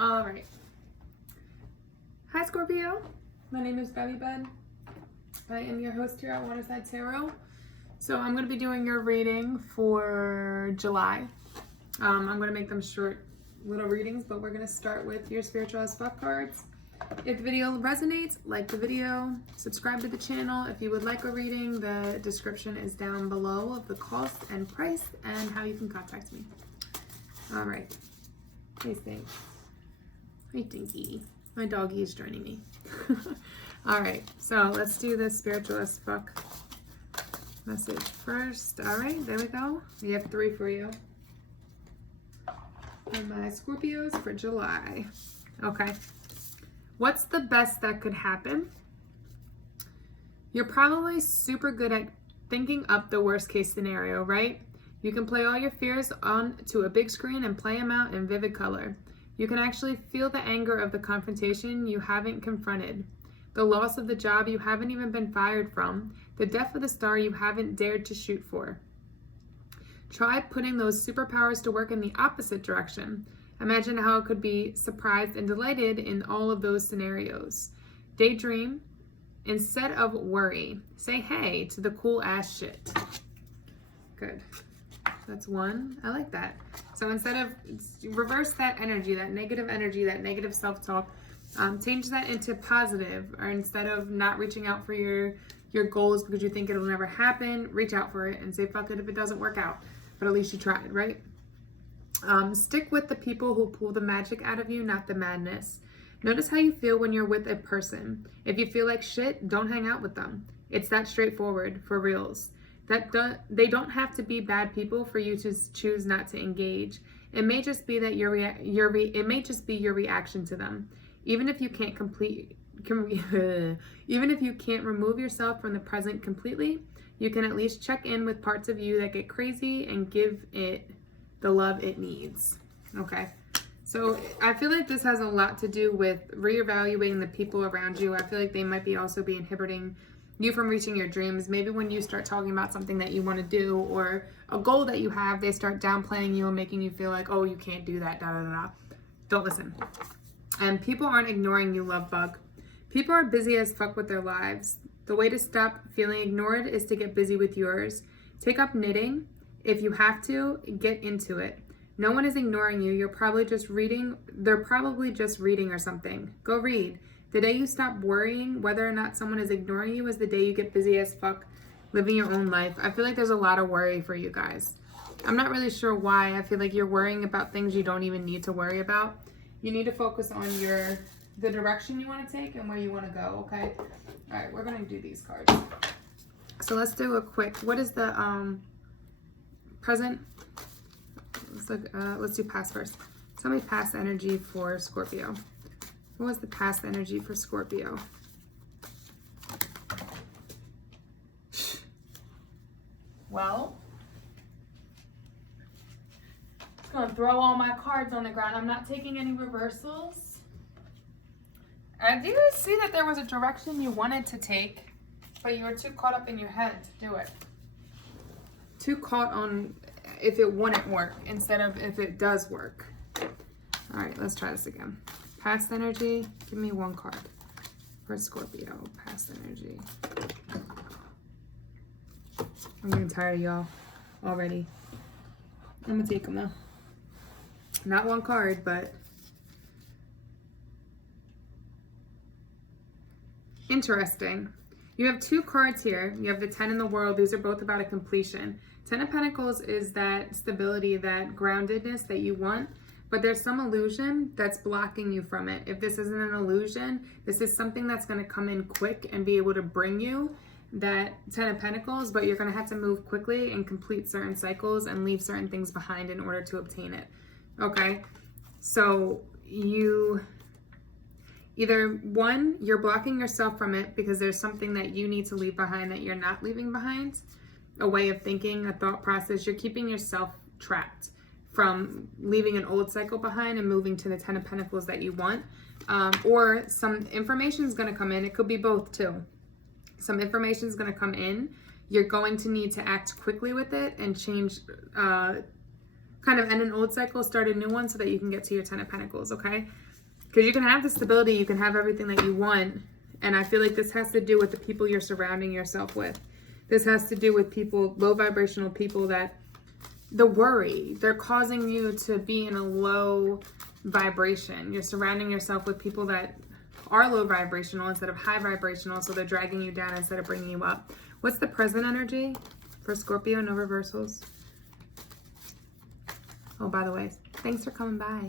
All right. Hi, Scorpio. My name is bevybud. I am your host here at Waterside Tarot. So I'm going to be doing your reading for July. I'm going to make them short little readings, but we're going to start with your spiritual as fuck cards. If the video resonates, like the video, subscribe to the channel. If you would like a reading, the description is down below of the cost and price and how you can contact me. All right. Hey, thanks. Hi, Dinky. My doggy is joining me. All right, so let's do this spiritual as fuck message first. All right, there we go. We have 3 for you. And my Scorpios for July. Okay. What's the best that could happen? You're probably super good at thinking up the worst case scenario, right? You can play all your fears onto a big screen and play them out in vivid color. You can actually feel the anger of the confrontation you haven't confronted, the loss of the job you haven't even been fired from, the death of the star you haven't dared to shoot for. Try putting those superpowers to work in the opposite direction. Imagine how it could be surprised and delighted in all of those scenarios. Daydream instead of worry. Say hey to the cool ass shit. Good. That's 1. I like that. So instead of reverse that energy, that negative self-talk, change that into positive. Or instead of not reaching out for your goals because you think it'll never happen, reach out for it and say fuck it if it doesn't work out. But at least you tried, right? Stick with the people who pull the magic out of you, not the madness. Notice how you feel when you're with a person. If you feel like shit, don't hang out with them. It's that straightforward, for reals. They don't have to be bad people for you to choose not to engage. It may just be that it may just be your reaction to them. Even if you can't even if you can't remove yourself from the present completely, you can at least check in with parts of you that get crazy and give it the love it needs. Okay. So I feel like this has a lot to do with reevaluating the people around you. I feel like they might be also be inhibiting you from reaching your dreams. Maybe when you start talking about something that you want to do or a goal that you have, they start downplaying you and making you feel like, oh, you can't do that, da da da da. Don't listen. And people aren't ignoring you, love bug. People are busy as fuck with their lives. The way to stop feeling ignored is to get busy with yours. Take up knitting. If you have to, get into it. No one is ignoring you. You're probably just reading. They're probably just reading or something. Go read. The day you stop worrying whether or not someone is ignoring you is the day you get busy as fuck living your own life. I feel like there's a lot of worry for you guys. I'm not really sure why. I feel like you're worrying about things you don't even need to worry about. You need to focus on the direction you want to take and where you want to go, okay? All right, we're going to do these cards. So let's do a quick, what is the present? Let's do past first. Tell me past energy for Scorpio. What was the past energy for Scorpio? Well, I'm going to throw all my cards on the ground. I'm not taking any reversals. I do see that there was a direction you wanted to take, but you were too caught up in your head to do it. Too caught on if it wouldn't work instead of if it does work. All right, let's try this again. Past energy, give me 1 card for Scorpio. Past energy. I'm getting tired of y'all already. I'm gonna take them though. Not 1 card, but interesting. You have 2 cards here. You have the 10 in the world. These are both about a completion. 10 of Pentacles is that stability, that groundedness that you want. But there's some illusion that's blocking you from it. If this isn't an illusion, this is something that's going to come in quick and be able to bring you that 10 of Pentacles, but you're going to have to move quickly and complete certain cycles and leave certain things behind in order to obtain it. Okay? So you either, 1, you're blocking yourself from it because there's something that you need to leave behind that you're not leaving behind. A way of thinking, a thought process. You're keeping yourself trapped from leaving an old cycle behind and moving to the 10 of Pentacles that you want. Or some information is going to come in. It could be both too. Some information is going to come in. You're going to need to act quickly with it and change kind of end an old cycle, start a new one so that you can get to your 10 of Pentacles, okay? Because you can have the stability, you can have everything that you want. And I feel like this has to do with the people you're surrounding yourself with. This has to do with people, low vibrational people, that the worry, they're causing you to be in a low vibration. You're surrounding yourself with people that are low vibrational instead of high vibrational, so they're dragging you down instead of bringing you up. What's the present energy for Scorpio? No reversals. Oh, by the way, thanks for coming by.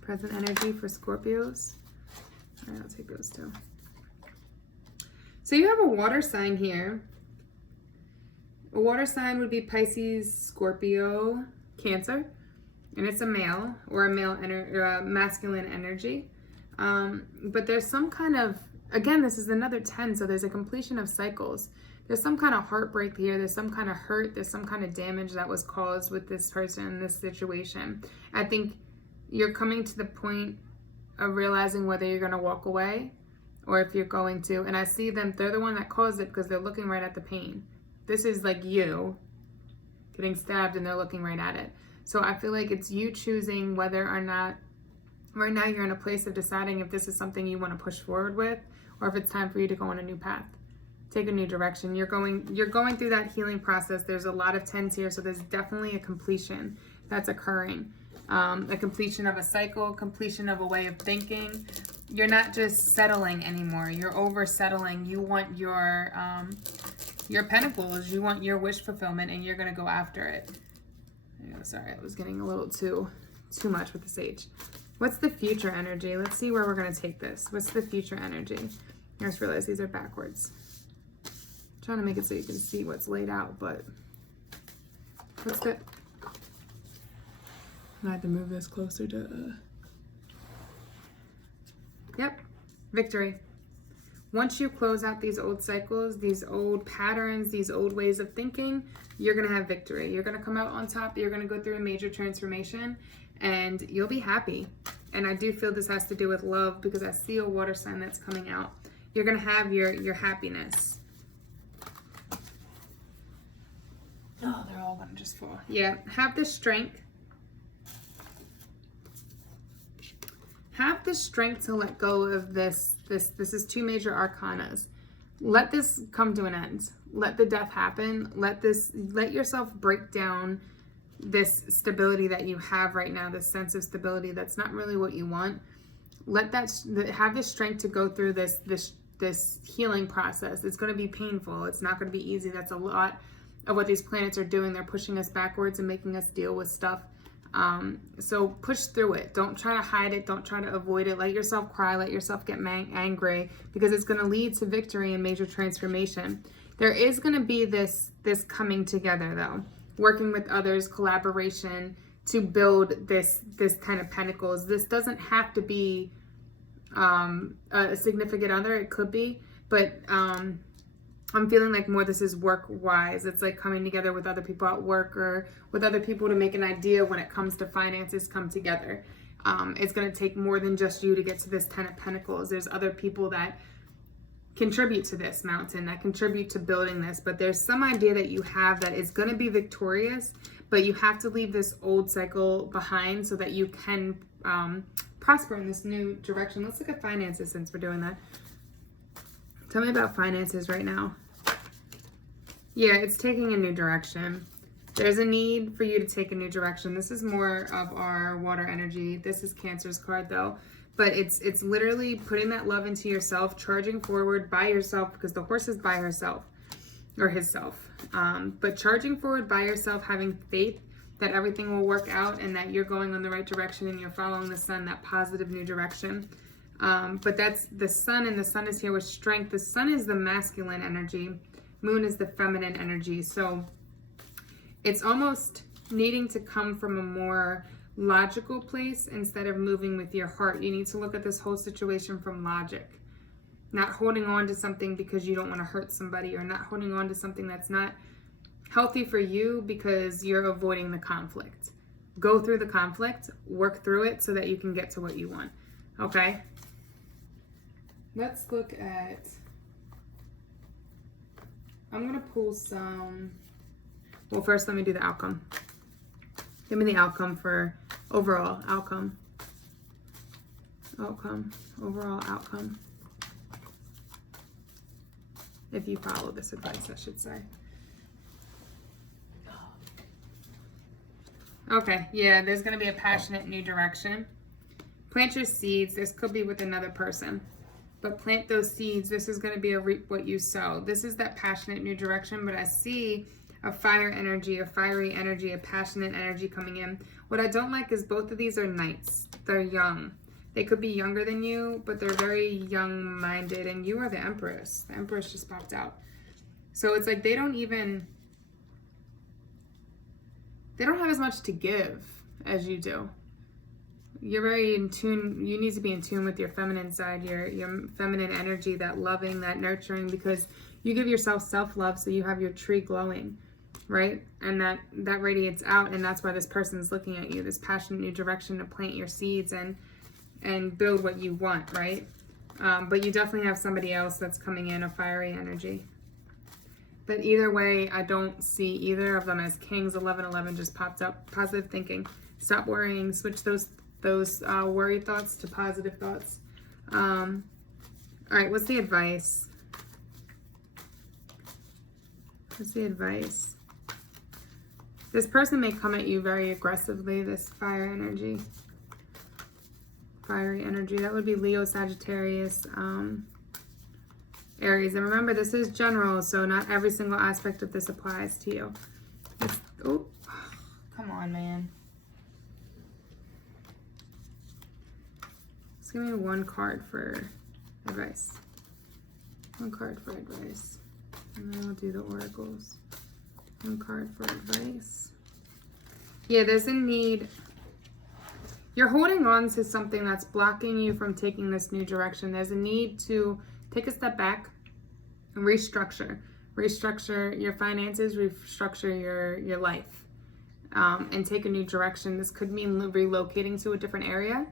Present energy for Scorpios. All right, I'll take those two. So you have a water sign here. A water sign would be Pisces, Scorpio, Cancer, and it's a male or a masculine energy. But there's some kind of, again, this is another 10, so there's a completion of cycles. There's some kind of heartbreak here. There's some kind of hurt. There's some kind of damage that was caused with this person in this situation. I think you're coming to the point of realizing whether you're going to walk away or if you're going to. And I see them, they're the one that caused it because they're looking right at the pain. This is like you getting stabbed and they're looking right at it. So I feel like it's you choosing whether or not, right now you're in a place of deciding if this is something you want to push forward with or if it's time for you to go on a new path. Take a new direction. You're going through that healing process. There's a lot of 10s here, so there's definitely a completion that's occurring. A completion of a cycle, completion of a way of thinking. You're not just settling anymore. You're over settling. You want your pentacles. You want your wish fulfillment, and you're gonna go after it. Oh, sorry, I was getting a little too much with the Sage. What's the future energy? Let's see where we're gonna take this. What's the future energy? I just realized these are backwards. I'm trying to make it so you can see what's laid out, but what's the? I have to move this closer to. Yep, victory. Once you close out these old cycles, these old patterns, these old ways of thinking, you're going to have victory. You're going to come out on top. You're going to go through a major transformation and you'll be happy. And I do feel this has to do with love because I see a water sign that's coming out. You're going to have your happiness. Oh, they're all going to just fall. Yeah, have the strength. Have the strength to let go of this. This is two major arcanas. Let this come to an end. Let the death happen. Let yourself break down this stability that you have right now, this sense of stability that's not really what you want. Have the strength to go through this healing process. It's going to be painful. It's not going to be easy. That's a lot of what these planets are doing. They're pushing us backwards and making us deal with stuff. So push through it. Don't try to hide it. Don't try to avoid it. Let yourself cry. Let yourself get angry because it's going to lead to victory and major transformation. There is going to be this coming together though, working with others, collaboration to build this 10 of Pentacles. This doesn't have to be a significant other. It could be, but I'm feeling like more this is work-wise. It's like coming together with other people at work or with other people to make an idea when it comes to finances come together. It's going to take more than just you to get to this 10 of Pentacles. There's other people that contribute to this mountain, that contribute to building this, but there's some idea that you have that is going to be victorious, but you have to leave this old cycle behind so that you can prosper in this new direction. Let's look at finances since we're doing that. Tell me about finances right now. Yeah, it's taking a new direction. There's a need for you to take a new direction. This is more of our water energy. This is Cancer's card though. But it's literally putting that love into yourself, charging forward by yourself because the horse is by herself or himself. But charging forward by yourself, having faith that everything will work out and that you're going in the right direction and you're following the sun, that positive new direction. But that's the sun, and the sun is here with strength. The sun is the masculine energy. Moon is the feminine energy. So it's almost needing to come from a more logical place instead of moving with your heart. You need to look at this whole situation from logic. Not holding on to something because you don't want to hurt somebody, or not holding on to something that's not healthy for you because you're avoiding the conflict. Go through the conflict, work through it so that you can get to what you want. Okay? Let's look at, I'm going to pull some Well, first let me do the outcome. Give me the outcome for overall outcome. Overall outcome. If you follow this advice, I should say. Okay, yeah, there's going to be a passionate new direction. Plant your seeds. This could be with another person. But plant those seeds. This is going to be a reap what you sow. This is that passionate new direction, but I see a fire energy, a fiery energy, a passionate energy coming in. What I don't like is both of these are knights. They're young. They could be younger than you, but they're very young-minded, and you are the Empress. The Empress just popped out. So it's like they don't have as much to give as you do. You're very in tune. You need to be in tune with your feminine side, your feminine energy, that loving, that nurturing, because you give yourself self-love, so you have your tree glowing, right? And that radiates out, and that's why this person's looking at you, this passionate new direction to plant your seeds and build what you want, right? But you definitely have somebody else that's coming in, a fiery energy. But either way, I don't see either of them as kings. 1111 just popped up. Positive thinking. Stop worrying. Switch those worry thoughts to positive thoughts. All right, what's the advice? What's the advice? This person may come at you very aggressively, this fire energy. Fiery energy. That would be Leo, Sagittarius, Aries. And remember, this is general, so not every single aspect of this applies to you. Oh, come on, man. Just give me one card for advice. One card for advice. And then we'll do the oracles. One card for advice. Yeah, there's a need. You're holding on to something that's blocking you from taking this new direction. There's a need to take a step back and restructure. Restructure your finances, restructure your life, and take a new direction. This could mean relocating to a different area.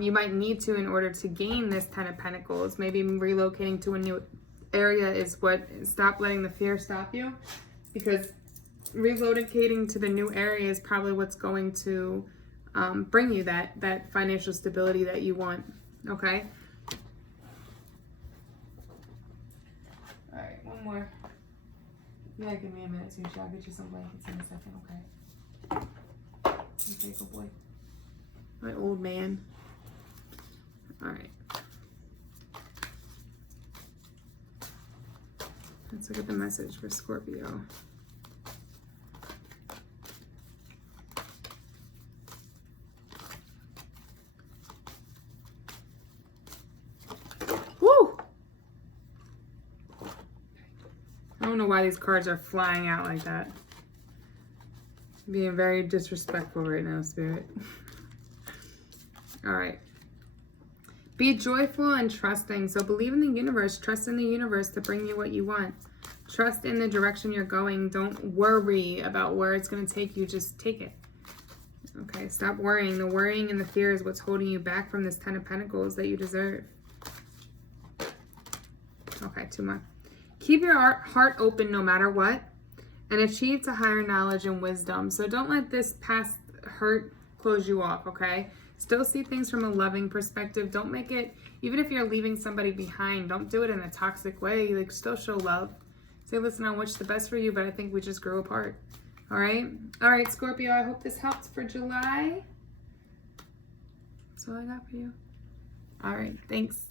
You might need to in order to gain this Ten of Pentacles. Maybe relocating to a new area is what, stop letting the fear stop you, because relocating to the new area is probably what's going to bring you that financial stability that you want. Okay. All right, one more. Yeah, give me a minute too. I'll get you some blankets in a second. Okay. Okay, good boy. My old man. All right. Let's look at the message for Scorpio. I don't know why these cards are flying out like that. Being very disrespectful right now, Spirit. All right. Be joyful and trusting. So believe in the universe. Trust in the universe to bring you what you want. Trust in the direction you're going. Don't worry about where it's going to take you. Just take it. Okay, stop worrying. The worrying and the fear is what's holding you back from this Ten of Pentacles that you deserve. Okay, two more. Keep your heart open no matter what, and achieve to higher knowledge and wisdom. So don't let this past hurt close you off, okay? Still see things from a loving perspective. Don't make it, even if you're leaving somebody behind, don't do it in a toxic way. Like, still show love. Say, listen, I wish the best for you, but I think we just grew apart. All right? All right, Scorpio, I hope this helps for July. That's all I got for you. All right, thanks.